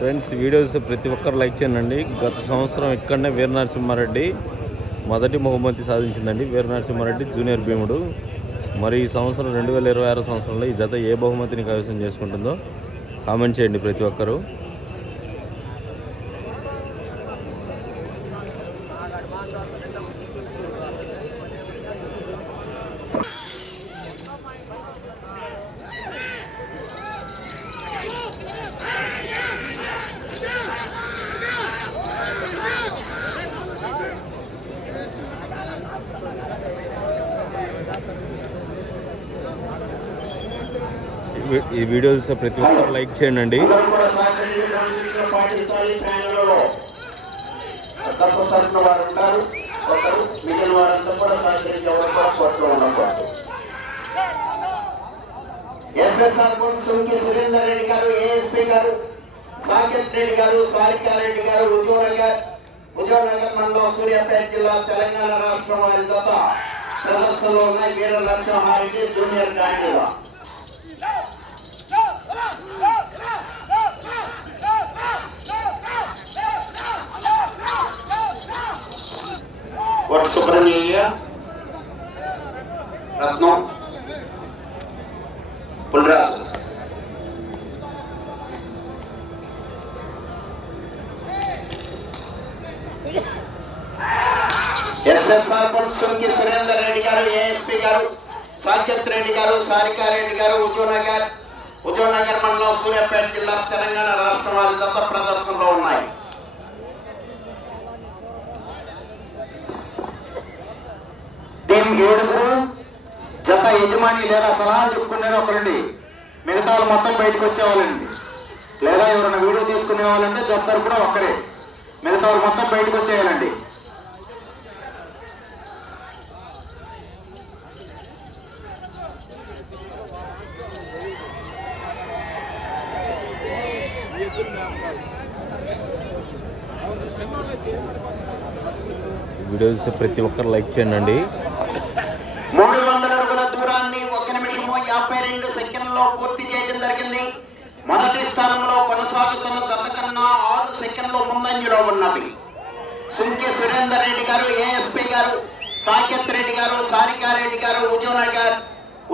Friends videos ప్రతి ఒక్కరు like చేయండి. గత సంవత్సరం ఇక్కడనే వీర నరసింహారెడ్డి మొదటి బహుమతి సాధించిందండి. వీర నరసింహారెడ్డి జూనియర్ భీముడు. మరి ఈ సంవత్సరం రెండు వేల ఇరవై ఆరు సంవత్సరంలో ఈ జత ఏ బహుమతిని కైవసం చేసుకుంటుందో కామెంట్ చేయండి ప్రతి ఒక్కరు ఈ వీ- ఈ వీడియోస్ ప్రతి ఒక్కరు లైక్ చేయండి అందరూ కూడా సహకరించడానికి పాటించాలి ఛానల్లో తప్పు తరపున వారు ఉంటారు ఒకరు మిగిలిన వారంతా కూడా సహకరించి ఎవరు కూడా కోర్టులో ఉండకూడదు ఎస్ఎస్ఆర్ సుంకి సురేందర్ రెడ్డి గారు ఏఎస్పీ గారు సాకేత్ రెడ్డి గారు సారికారెడ్డి గారు ఉద్యోగనగర్ ఉద్యోగనగర్ మండలం సూర్యాపేట జిల్లా తెలంగాణ రాష్ట్రం వారి జత ప్రదర్శనలో ఉన్నాయి వీర నరసింహారెడ్డి జూనియర్ గాంధీవా వట్ సుబ్రహ్మణ్య రత్నం పుల్రాజు ఎస్ఎస్ఆర్ సుంకి సురేందర్ రెడ్డి గారు ఏఎస్పీ గారు సాకేత్ రెడ్డి గారు సారికారెడ్డి గారు ఉద్యోగనగర్ ఉద్యోగనగర్ మండలం సూర్యాపేట జిల్లా తెలంగాణ రాష్ట్రం వారి జత ప్రదర్శనలో ఉన్నాయి టీం ఏడుగురు జత యజమాని లేదా సలహా చెప్పుకునే ఒకరండి. మిగతా వాళ్ళు మొత్తం బయటకు వచ్చేవాళ్ళండి. లేదా ఎవరైనా వీడియో తీసుకునే వాళ్ళంటే జత్తారు కూడా ఒక్కరే. మిగతా వాళ్ళు మొత్తం బయటకు వచ్చేయాలండి. వీడియోస్ ప్రతి ఒక్కరు లైక్ చేయండి మూడు వందల అడుగుల దూరాన్ని ఒక నిమిషము యాభై రెండు సెకండ్లో పూర్తి చేయడం జరిగింది. మొదటి స్థానంలో కొనసాగుతున్న జత కన్నా ఆరు సెకండ్లు ముందంజలో ఉన్నవి. సుంకి సురేందర్ రెడ్డి గారు ఏఎస్పీ గారు సాకేత్ రెడ్డి గారు సారికారెడ్డి గారు ఉదయనగర్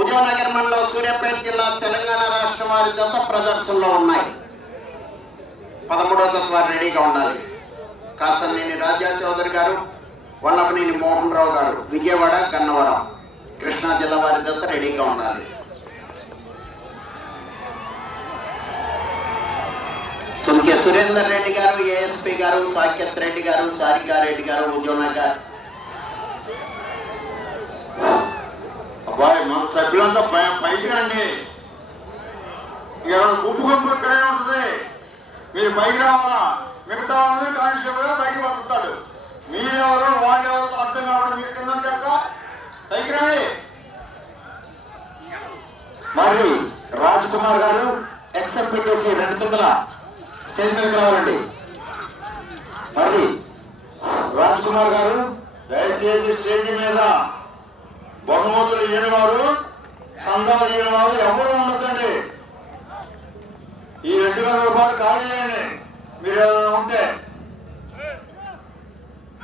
ఉదయనగర్ మండలం సూర్యాపేట జిల్లా తెలంగాణ రాష్ట్రం వారి జత ప్రదర్శనలో ఉన్నాయి. పదమూడో జత వారు రెడీగా ఉండాలి. కాసనేని రాజా చౌదరి గారు వల్లభనేని మోహన్ రావు గారు విజయవాడ గన్నవరం కృష్ణా జిల్లా వారి జత రెడీగా ఉండాలి. సుంకె సురేందర్ రెడ్డి గారు ఏఎస్పి గారు సాకేత్ రెడ్డి గారు సారికారెడ్డి గారు ఉద్యోగనగర్ అబ్బాయి మన సభ్యులంతా పై- పైకి రండి. ఇక గుంపు గుంపు ఇక్కడే ఉంటుంది. మీరు పైకి రావాలా? మిగతా వాళ్ళని కానిస్టేబుల్ పైకి పంపుతాడు మీరెవరు వాళ్ళు ఎవరు అర్థం కావడం మీరు కింద ఉంటే పైకి రండి. మరి రాజ్ కుమార్ గారు ఎక్స్ఎంపీటీసీ రెండు చింతల స్టేజ్ మీదకి రావాలండి మరి రాజ్ కుమార్ గారు దయచేసి స్టేజ్ మీద బహుమతులు ఈయనవారు వారు చందాలు ఇయ్యని ఎవరు ఉండదండి ఈ రెండు వేల రూపాయలు ఖాళీ చేయండి. మీరు ఏదైనా ఉంటే.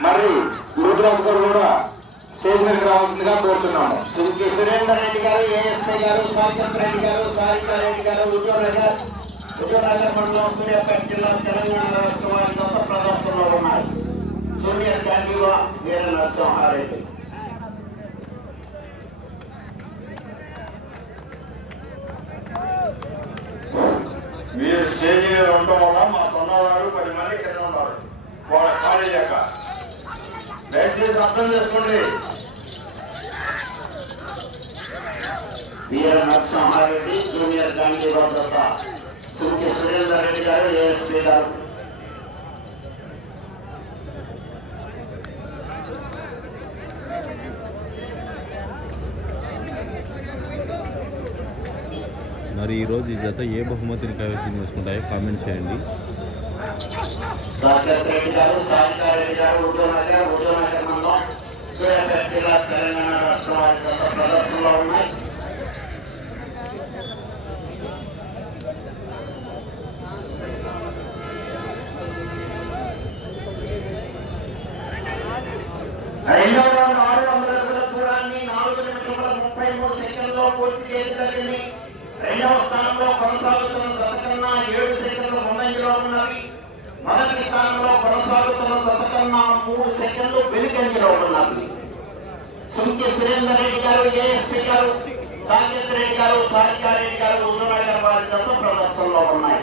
మరి గురుద్రాజ్ గారు కూడా స్టేజ్ మీదకి రావాల్సిందిగా కోరుతున్నాము. శ్రీ సురేందర్ రెడ్డి గారు ఏఎస్పీ గారు సాకేత్ రెడ్డి గారు సారికా రెడ్డి గారు ఉద్యోగనగర్ ఉద్యోగనగర్ మండలం సూర్యాపేట జిల్లా తెలంగాణ రాష్ట్రం వారి గొప్ప ప్రదర్శనలో ఉన్నాయి జూనియర్ గాంధీవా వీర నరసింహారెడ్డి మీరు స్టేజ్ మీద ఉండటం వల్ల మా కొన్నవారు పది మంది కింద ఉన్నారు వాళ్ళ ఖాళీ లేక దయచేసి అర్థం చేసుకోండి వీర నరసింహారెడ్డి జూనియర్ గాంధీ భద్రత శ్రీ సురేందర్ రెడ్డి గారు ఏఎస్పీ గారు మరి ఈరోజు ఈ జత ఏ బహుమతిని కైవసం చేసుకుంటాయో కామెంట్ చేయండి డాక్టర్ రెడ్డి గారు సారికా రెడ్డి గారు ఉద్యోగనగర్ ఉద్యోగనగర్ మండలం సూర్యాపేట జిల్లా తెలంగాణ రాష్ట్రం మొదటి స్థానంలో కొనసాగుతున్న జత కన్నా మూడు సెకండ్లు వెనుకంజలో ఉన్నవి సుంకి సురేందర్ రెడ్డి గారు ఏఎస్పీ గారు సాకేత్ రెడ్డి గారు సారికారెడ్డి గారు ఉదయనగర్ వారి జత ప్రదర్శనలో ఉన్నాయి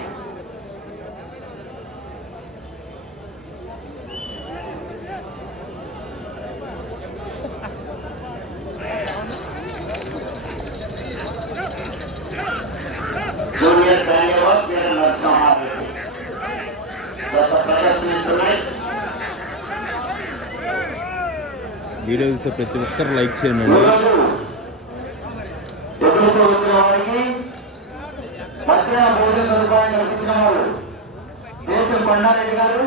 జూనియర్ ధన్యవాద్ వీర నరసింహారెడ్డి జత ప్రదర్శనిస్తున్నాయి వీడియో చూసే ప్రతి ఒక్కరు లైక్ చేయండి ఈరోజు ఎదురుతో వచ్చిన వారికి మధ్యాహ్న భోజన సదుపాయం కల్పించిన వారు దేశం కొండారెడ్డి గారు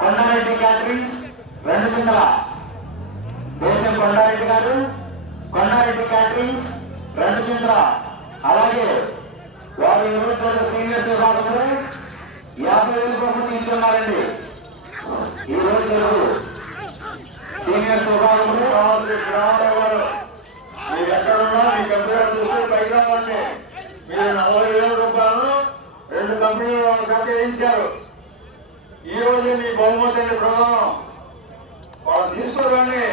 కొండారెడ్డి క్యాటరింగ్స్ రెండు చింతల దేశం కొండారెడ్డి గారు కొండారెడ్డి క్యాటరింగ్స్ రెండు చింతల అలాగే వారు ఈరోజు సీనియర్స్ విభాగంలో యాభై వేలు బహుమతి ఇస్తున్నారండి ఈ రోజు తెలుగు సీనియర్స్ విభాగంలో రావాలి, రావాలి వారు. మీరు ఎక్కడున్నా మీ కంప్యూటర్ చూసి పైకి రావండి మీరు నలభై వేల రూపాయలు రెండు కంపెనీలు వాళ్ళ చేత వేయించారు ఈ రోజే మీ బహుమతి అండి ప్రధానం వాళ్ళు తీసుకోరండి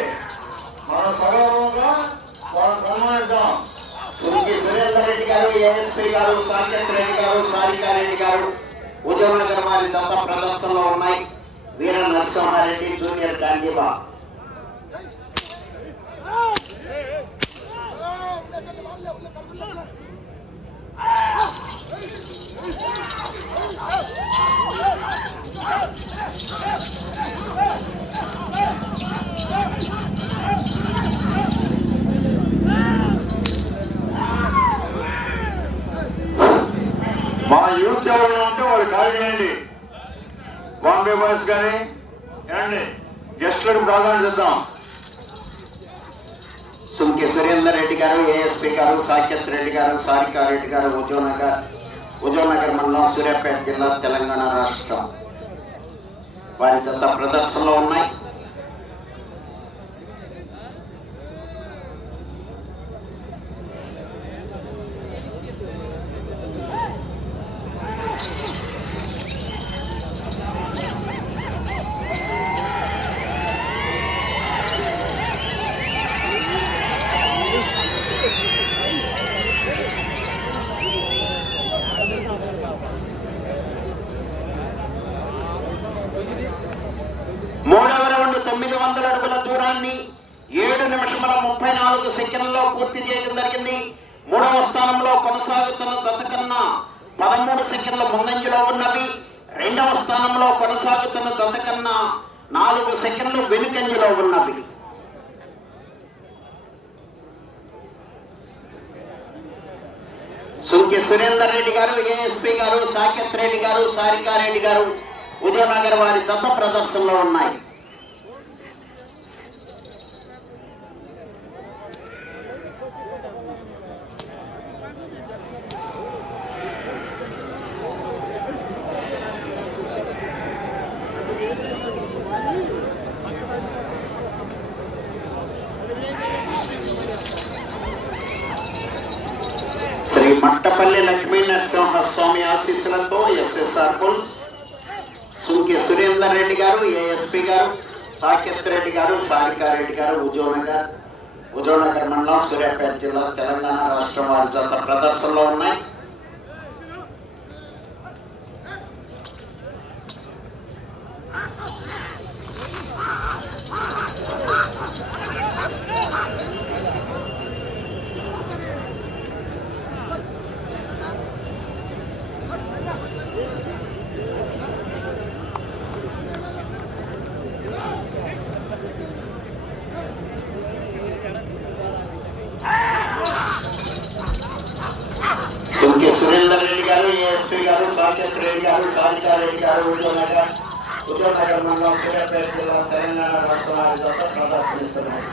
మన సగౌరవంగా వాళ్ళని సన్మానిద్దాం సునికి సురేందర్ రెడ్డి గారు ఏఎస్పీ గారు సాకేత్ రెడ్డి గారు సారికారెడ్డి గారు ఉదయనగర్ వారి జత ప్రదర్శనలో ఉన్నాయి వీర నరసింహారెడ్డి జూనియర్ గాంధీబా మా యూత్ ఎవరైనా ఉంటే వాళ్ళు ఖాళీ చేయండి. బాంబే బాయ్స్ కానీ ఏమండి గెస్ట్లకు ప్రాధాన్యత ఇద్దాం. సుంకి సురేందర్ రెడ్డి గారు ఏఎస్పీ గారు సాకేత్ రెడ్డి గారు సారికారెడ్డి గారు ఉజయనగర్ ఉజయనగర్ మండలం సూర్యాపేట జిల్లా తెలంగాణ రాష్ట్రం. వారి చెత్త ప్రదర్శనలో ఉన్నాయి మూడవ రౌండ్ తొమ్మిది వందల అడుగుల దూరాన్ని ఏడు నిమిషముల ముప్పై నాలుగు సెకండ్లలో పూర్తి చేయడం జరిగింది. మూడవ స్థానంలో కొనసాగుతున్న జత కన్నా పదమూడు సెకండ్ల ముందంజలో ఉన్నవి. రెండవ స్థానంలో కొనసాగుతున్న జత కన్నా నాలుగు సెకండ్లు వెనుకంజలో ఉన్నవి. సుంకి సురేందర్ రెడ్డి గారు ఏఎస్పీ గారు సాకేత్ రెడ్డి గారు సారికారెడ్డి గారు ఉదయనగర్ వారి జత ప్రదర్శనలో ఉన్నాయి శ్రీ మట్టపల్లి లక్ష్మీ నరసింహ స్వామి ఆశీస్సులతో ఎస్ఎస్ఆర్ పుల్స్ సుంకి సురేందర్ రెడ్డి గారు ఏఎస్పీ గారు సాకేత్ రెడ్డి గారు సారికారెడ్డి గారు ఉజోనగర్ ఉజోనగర్ మండలం సూర్యాపేట జిల్లా తెలంగాణ రాష్ట్రం వారి జత ప్రదర్శనలో ఉన్నాయి. గారు కాంతికారెడ్డి గారు ఉద్యోగనగర్ ఉద్యోగనగర్ మండలం సూర్యాపేట జిల్లా తెలంగాణ రాష్ట్రాల ద్వారా ప్రదర్శనిస్తున్నారు.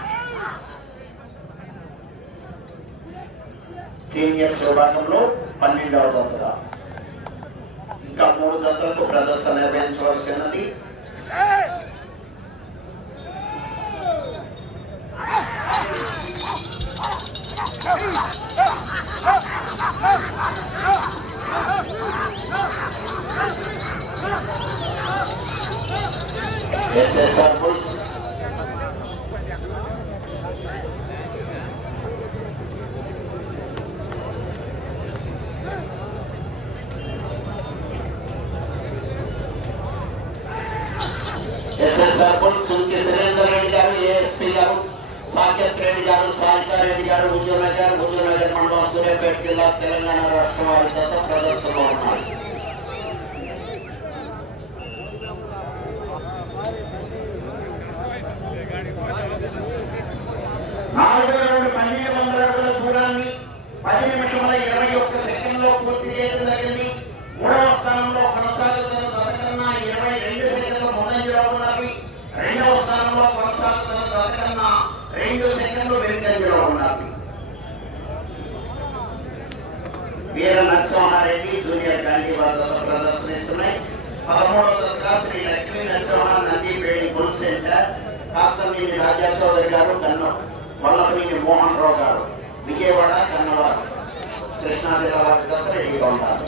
సీనియర్స్ విభాగంలో పన్నెండవ జత ఇంకా మూడు జతలకు ప్రదర్శన నిర్వహించవలసినది. Oh! SSR bulls SSR bulls Sunki Surender Reddy గారు ఏఎస్పీ గారు సాకేత్ రెడ్డి గారు సాయితా రెడ్డి గారు హుజూర్నగర్ హుజూర్నగర్ మండలం సూర్యాపేట జిల్లా తెలంగాణ రాష్ట్రం వారి చేత ప్రదర్శనలో ఉన్నారు. నాలుగు రౌండ్ పన్నెండు వందల అడుగుల దూరాన్ని పది నిమిషముల ఇరవై ఒక్క సెకండ్లో పూర్తి చేయడం జరిగింది. మూడవ స్థానంలో కొనసాగుతున్న జత కన్నా ఇరవై రెండు సెకండ్లు ముందంజలో ఉన్నవి రెండవ స్థానంలో కొనసాగుతున్న జత కన్నా రెండు సెకండ్లు వెనుకంజలో ఉన్నవి వీర నరసింహారెడ్డి జూనియర్ గాంధీ జత ప్రదర్శనిస్తున్నాయి. పదమూడవ జతగా శ్రీ లక్ష్మీ నరసింహ నందిపేడి బుల్ సెంటర్ కాస్తమీని రాజా చౌదరి గారు కన్ను వల్లభనేని మోహన్ రావు గారు విజయవాడ కన్నవారు కృష్ణా జిల్లా వారి జత రెడీగా ఉన్నారు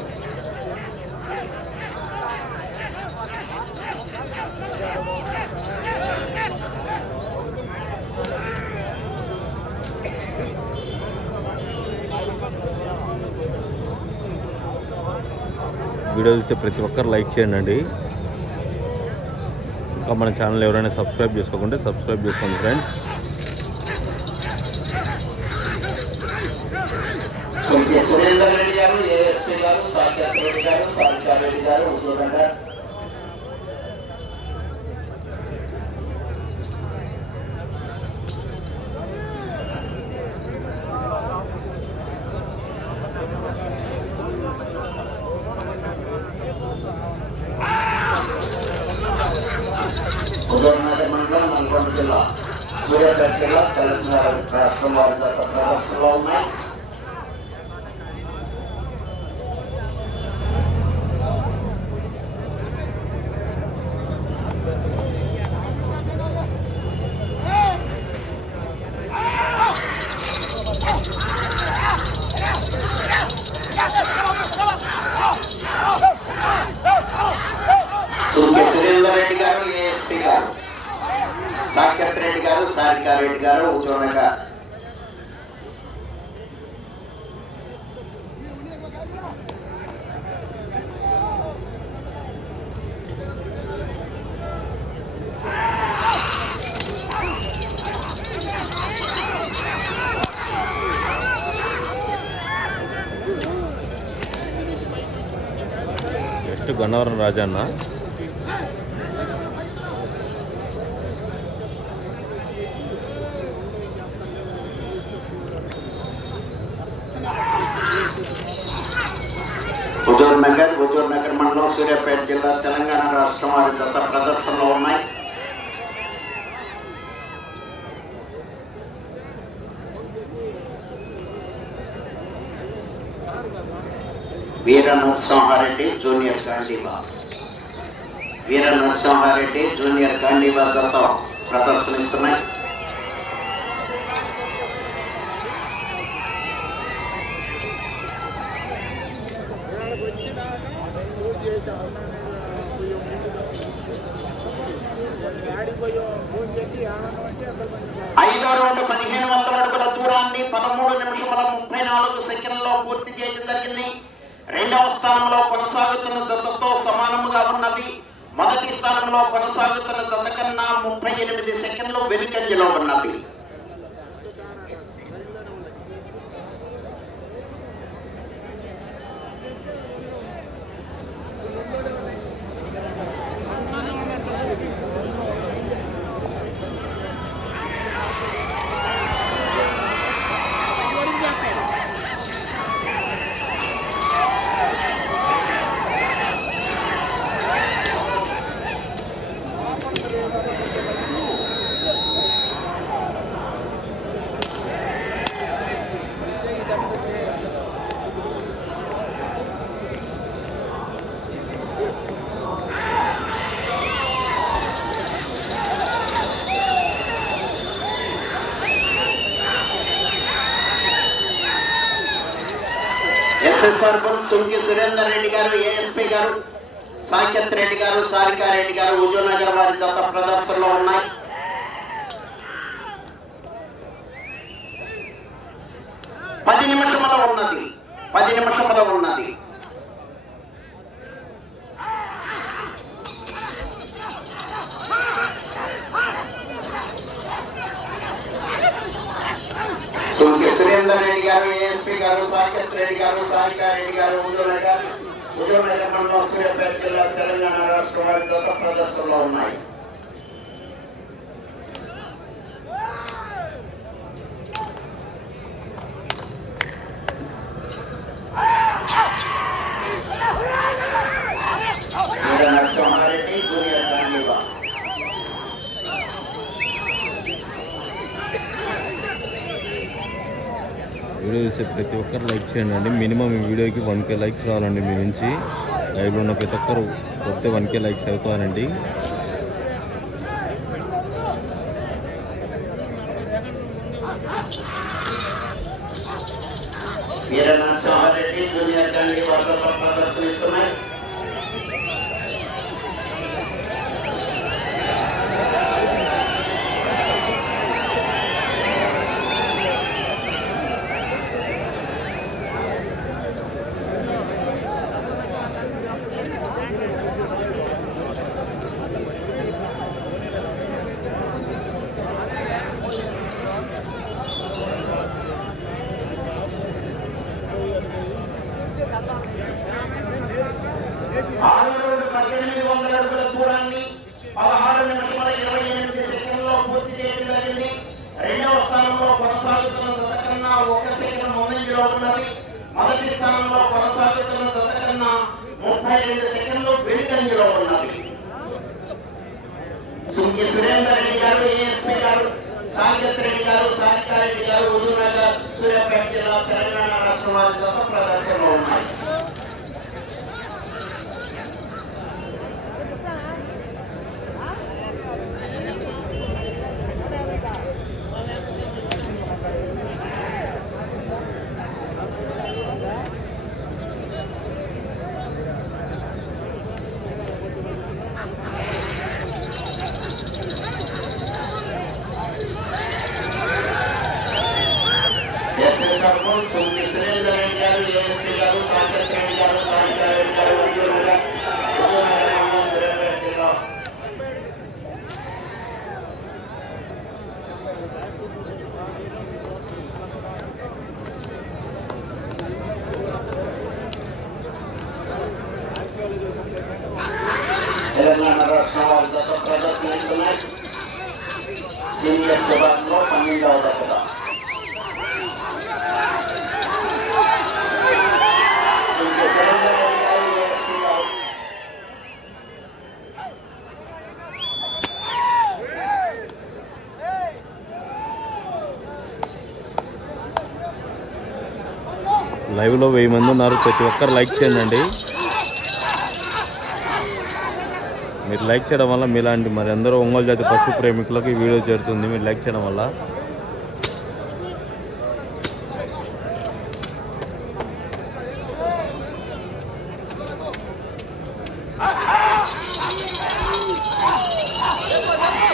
వీడియో చూసే ప్రతి ఒక్కరు లైక్ చేయండి. ఇంకా మన ఛానల్ ఎవరైనా సబ్స్క్రైబ్ చేసుకోకుంటే సబ్స్క్రైబ్ చేసుకోండి ఫ్రెండ్స్ కొంచెం సురేందర్ రెడ్డి గారు ఏఎస్పీ గారు సాకేత్ రెడ్డి గారు సారికా రెడ్డి గారు ఉద్యోగంగా ఉదయనగర్ మండలం నల్గొండ జిల్లా సూర్యాపేట జిల్లా తెలంగాణ రాష్ట్రం వారి ప్రదర్శనలో ఉన్నాయి గన్నవరం రాజా అన్న హుజూర్ నగర్ హుజూర్ నగర్ మండలం సూర్యాపేట జిల్లా తెలంగాణ రాష్ట్రం వారి గత ప్రదర్శనలో ఉన్నాయి. వీర నరసింహారెడ్డి జూనియర్ కాండీబా వీర నరసింహారెడ్డి జూనియర్ గాంధీబా గత ప్రదర్శనిస్తున్నాయి. ఐదో రౌండ్ పదిహేను వందల అడుగుల దూరాన్ని పదమూడు నిమిషముల ముప్పై నాలుగు సెకండ్లో పూర్తి చేయడం జరిగింది. రెండవ స్థానంలో కొనసాగుతున్న జతతో సమానముగా ఉన్నవి. మొదటి స్థానంలో కొనసాగుతున్న జత కన్నా ముప్పై ఎనిమిది సెకండ్లు వెనుకంజలో ఉన్నవి. ఎస్ఎస్ఆర్ సుంకి సురేందర్ రెడ్డి గారు ఏఎస్పీ గారు సాకేత్ రెడ్డి గారు సారికా రెడ్డి గారు హుజూర్ నగర్ వారి జత ప్రదర్శనలో ఉన్నాయి. పది నిమిషముల ఉన్నది. పది నిమిషముల ఉన్నది. గారు సాకేత్ రెడ్డి గారు సాయికారెడ్డి గారు హుజూర్ నగర్ హుజూర్ మండలం సూర్యాపేట తెలంగాణ రాష్ట్ర వారి జత ప్రదర్శనలో ఉన్నాయి వీర నరసింహారెడ్డి జూనియర్ గాంధీవా వీడియో చూసే ప్రతి ఒక్కరు లైక్ చేయండి. అండి మినిమం ఈ వీడియోకి వన్ కే లైక్స్ రావాలండి మీ నుంచి. లైవ్లో ఉన్న ప్రతి ఒక్కరు కొడితే వన్ కే లైక్స్ అవుతారండి వీర నరసింహారెడ్డి జూనియర్ గాంధీ వర్గ ప్రదర్శనిస్తున్నాయి ఆరు రోజులు పద్దెనిమిది వందల అడుగుల దూరాన్ని పదహారు నిమిషముల ఇరవై ఎనిమిది సెకండ్లో పూర్తి చేయడం జరిగింది రెండవ స్థానంలో కొనసాగుతున్న జత కన్నా ఒక ముందంజలో ఉన్నవి మొదటి స్థానంలో కొనసాగుతున్న జత కన్నా ముప్పై రెండు సెకండ్లు వెనుకంజలో ఉన్నవి. సుంకి సురేందర్ రెడ్డి గారు ఏఎస్పీ గారు సాగత్ రెడ్డి గారు సారికారెడ్డి గారు హుజూర్నగర్ సూర్యాపేట జిల్లా తెలంగాణ రాష్ట్రం వారి జత ప్రదర్శనలో ఉన్నాయి ఎస్ఎస్ఆర్ బోల్ సుంకి సురేందర్ రెడ్డి గారు ఏఎస్పీ గారు సాంకేత్ రెడ్డి గారు సారికా రెడ్డి గారు హుజూర్నగర్ హుజూర్నగర్ మండలం సూర్యాపేట జిల్లా తెలంగాణ రాష్ట్రం వారి దశ ప్రదర్శనిస్తున్నాయి సీనియర్ విభాగంలో పన్నెండవ దశగా ఇంకా తెలంగాణ గారు ఏఎస్పీ గారు లైవ్లో ఉన్నారు. ప్రతి ఒక్కరు లైక్ చేయండి. మీరు లైక్ చేయడం వల్ల మీలాంటి మరి అందరూ ఒంగోలు జాతి పశు ప్రేమికులకు ఈ వీడియో చేరుతుంది. మీరు లైక్ చేయడం వల్ల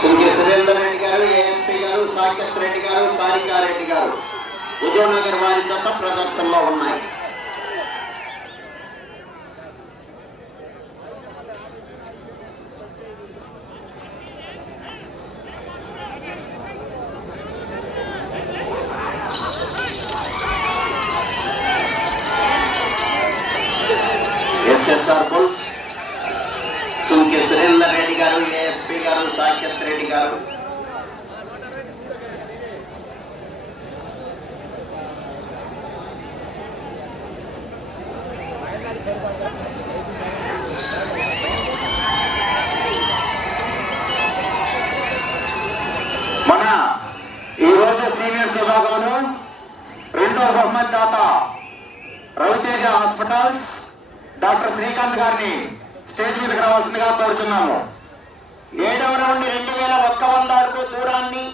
సుంకి సురేందర్ రెడ్డి గారు ఏఎస్పీ గారు సాకేత్ రెడ్డి గారు సారికా రెడ్డి గారు విజయనగర్ వారి జత ప్రదర్శనలో ఉన్నాయి ఎస్ఎస్ఆర్ బుల్స్ సుంకి సురేందర్ రెడ్డి గారు ఏఎస్పీ గారు సాకేత్ రెడ్డి గారు మన ఈ రోజు సీనియర్స్ విభాగంలో రెండో బహుమతి దాత రవితేజ హాస్పిటల్స్ డాక్టర్ శ్రీకాంత్ గారిని స్టేజ్ మీదకి రావాల్సిందిగా కోరుచున్నాము ఏడవ రౌండ్ రెండు వేల ఒక్క వంద అడుగు దూరాన్ని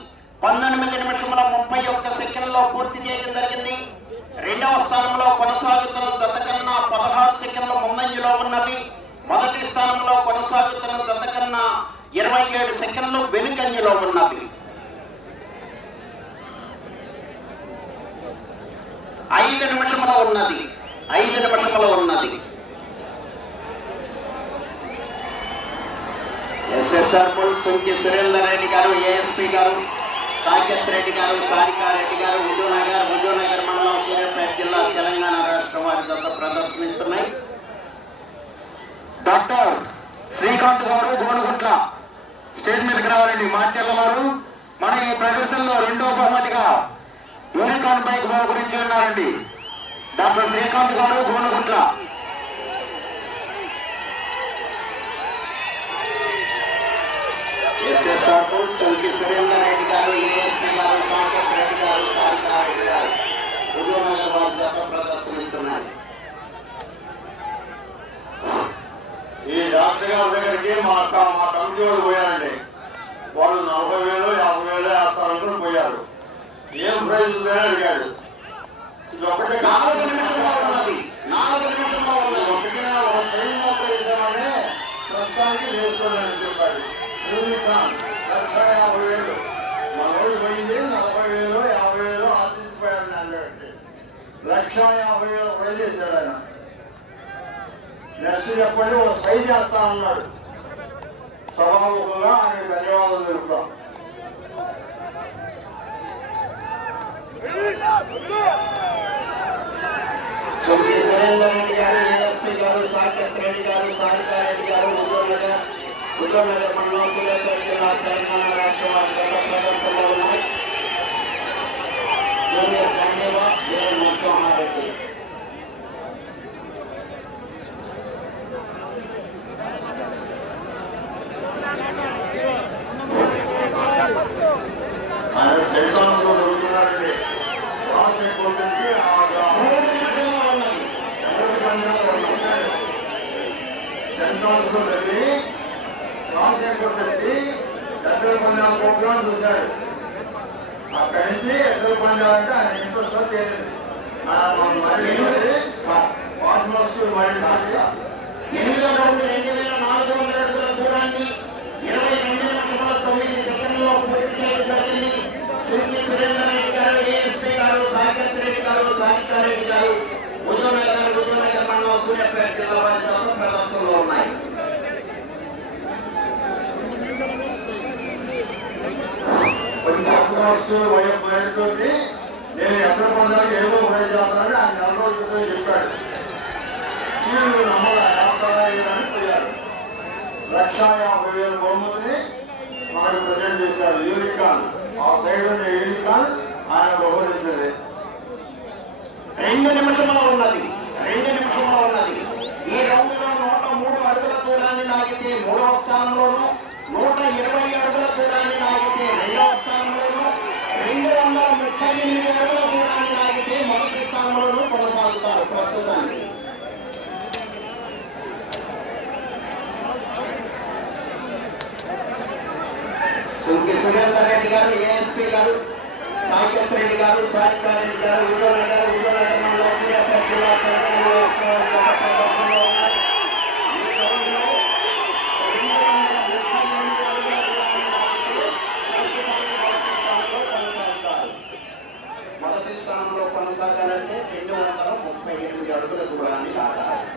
పంతొమ్మిది నిమిషముల ముప్పై ఒక్క సెకండ్లో పూర్తి చేయడం జరిగింది రెండవ స్థానంలో కొనసాగుతున్న జత కన్నా పదహారు సెకండ్ల ముందంజలో ఉన్నవి మొదటి స్థానంలో కొనసాగుతున్న జత కన్నా ఇరవై ఏడు సెకండ్లు వెనుకంజలో ఉన్నవి ఐదు నిమిషముల ఉన్నది. ఐదు నిమిషముల ఉన్నది. ఎస్ఎస్ఆర్ పుల్ సుంకి సురేందర్ రెడ్డి గారు ఏఎస్పీ గారు సాకేత్ రెడ్డి గారు సారికారెడ్డి గారు విజయనగర్ విజయనగర్ మండలం సూర్యాపేట జిల్లా తెలంగాణ రాష్ట్రం వారి జత ప్రదర్శనిస్తున్నాయి. డాక్టర్ శ్రీకాంత్ గారు గోనగుంట్ల స్టేజ్ మీదకి రావాలండి. మార్చర్ల వారు మన ఈ ప్రదర్శనలో రెండో బహుమతిగా యూనికాన్ బైక్ గురించి ఉన్నారండి డాక్టర్ శ్రీకాంత్ గారు గోనగుంట్ల ఎస్ఎస్ఆర్ పుల్ సుంకి రెడ్డి గారు గారు రెడ్డి గారు గారు జత ఈ డాక్టర్ గారి దగ్గరికి మా మా కమిటీ వాళ్ళు పోయారండి? వాళ్ళు నలభై వేలు యాభై వేలు వేస్తారనుకుని పోయారు. ఏం ప్రైజ్ అడిగాడు ఇది ఒకటి నాలుగు నిమిషంలో ఉన్నది. నాలుగు నిమిషంలో ఉన్నది. ఒకటి ఒక ప్రైజ్ మాత్రం ప్రస్తుతానికి చేసుకోవాలని చెప్పాడు యూనికాన్ లక్ష యాభై వేలు. మా రోజు పోయింది నలభై వేలు యాభై వేలు ఆశించిపోయారు నాలుగు లక్ష యాభై వేలు కూడా చేశాడు ఆయన. నెక్స్ట్ చెప్పండి ఒక సై చేస్తా అన్నాడు. సభాముఖంగా ఆయన ధన్యవాదాలు తెలుపుతాం సుంకి సురేందర్ రెడ్డి గారు ఏఎస్పీ గారు సాకేత్ రెడ్డి గారు సారికారెడ్డి గారు విజయనగర్ విజయనగర్ మండలం సూర్యాపేట జిల్లా తెలంగాణ రాష్ట్ర వారి గత ప్రదర్శనలో ఉన్నాయి జూనియర్ సంజీవ జూనియర్ నరసింహారెడ్డి ఆయన శైతానంలో దొరుకుతున్నారండి రాజశేఖర్ నుంచి ఆ మూడు నిమిషంలో ఉన్నది సెంట్రల్స్లో వెళ్ళి రాజశేఖర్ తెచ్చి ఎద్దరు పందాల ప్రోగ్రాం చూశాడు అక్కడి నుంచి ఎద్దరు పందాలంటే ఆయన ఇంట్రెస్ట్ తేలింది మళ్ళీ ఆల్మోస్ట్ మళ్ళీ సాక్షి ఎనిమిదో రౌండ్ రెండు వేల నాలుగు వందల అడుగుల దూరాన్ని ఇరవై రెండు నిమిషముల తొమ్మిది సెకండ్లలో పూర్తి చేయడం జరిగింది సుంకి సురేందర్ రెడ్డి గారు ఏఎస్పీ గారు సాకేత్ రెడ్డి గారు సారికారెడ్డి గారు ఉదయనగర్ మండలం సూర్యాపేట జిల్లా వారి ప్రదర్శనలో ఉన్నాయి. కొంచెం నేను ఎక్కడ పొందాలి ఏదో ఉపయోగ చేస్తానని ఆయన నెల రోజుల చెప్పాడు. వీళ్ళు నమ్మలా అని పోయారు లక్ష యాభై వేల బహుమతిని మనకు ప్రజెంట్ చేశారు. యూనికాన్. ఆ సైడ్ ఉన్న యూనికాన్ ఆయన బహుమతించింది. రెండు నిమిషంలో ఉన్నది. రెండు నిమిషంలో ఉన్నది. ఈ రౌండ్లో నూట మూడు అడుగుల దూరాన్ని లాగితే మూడవ స్థానంలోను నూట ఇరవై అడుగుల దూరాన్ని లాగితే రెండవ స్థానంలోను రెండు వందల ముప్పై ఎనిమిది అడుగుల దూరాన్ని లాగితే మొదటి స్థానంలోను కొనసాగుతారు ప్రస్తుతానికి. సుంకి సురేందర్ రెడ్డి గారు ఏఎస్పీ గారు సాకేత్ రెడ్డి గారు సారికారెడ్డి గారు విజయనగర్ విజయనగర్ మండలం మొదటి స్థానంలో కొనసాగాలంటే రెండు వందల ముప్పై ఎనిమిది అడుగుల దూరాన్ని లాగాలి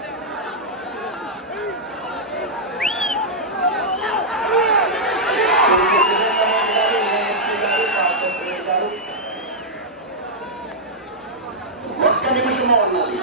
సుంకి సురేందర్ రెడ్డి గారు ఏఎస్పీ గారు సాకేత్ రెడ్డి గారు ఒక్క నిమిషంలో ఉన్నది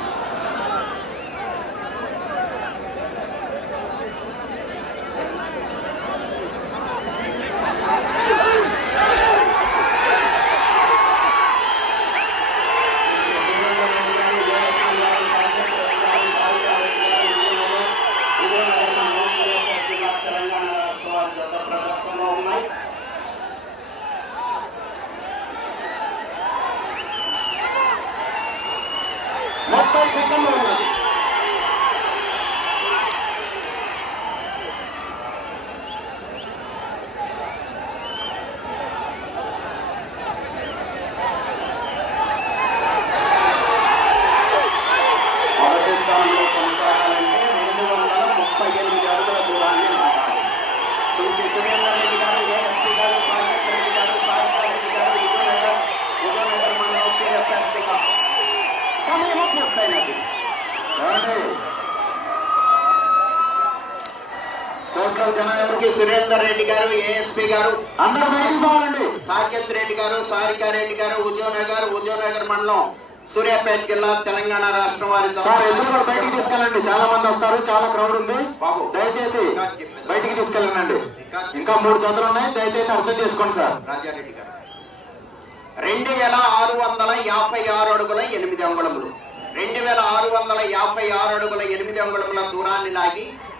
పక్కన జనాలు ఎవరికి సురేందర్ రెడ్డి గారు ఏఎస్పీ గారు. అందరూ బయటికి పోవాలండి. సాకేత్ రెడ్డి గారు సారికారెడ్డి గారు ఉద్యోగనగర్ ఉద్యోగనగర్ మండలం సూర్యాపేట జిల్లా తెలంగాణ రాష్ట్రం వారి బయటికి తీసుకెళ్ళండి? చాలా మంది వస్తారు చాలా క్రౌడ్ ఉంది. బాబు. దయచేసి బయటికి తీసుకెళ్ళండి ఇంకా మూడు జతలు ఉన్నాయి దయచేసి అర్థం చేసుకోండి సార్. రాజారెడ్డి గారు. రెండు వేల ఆరు వందల యాభై ఆరు అడుగుల ఎనిమిది అంగుళములు. రెండు వేల ఆరు వందల యాభై ఆరు అడుగుల ఎనిమిది అంగుళముల దూరాన్ని లాగి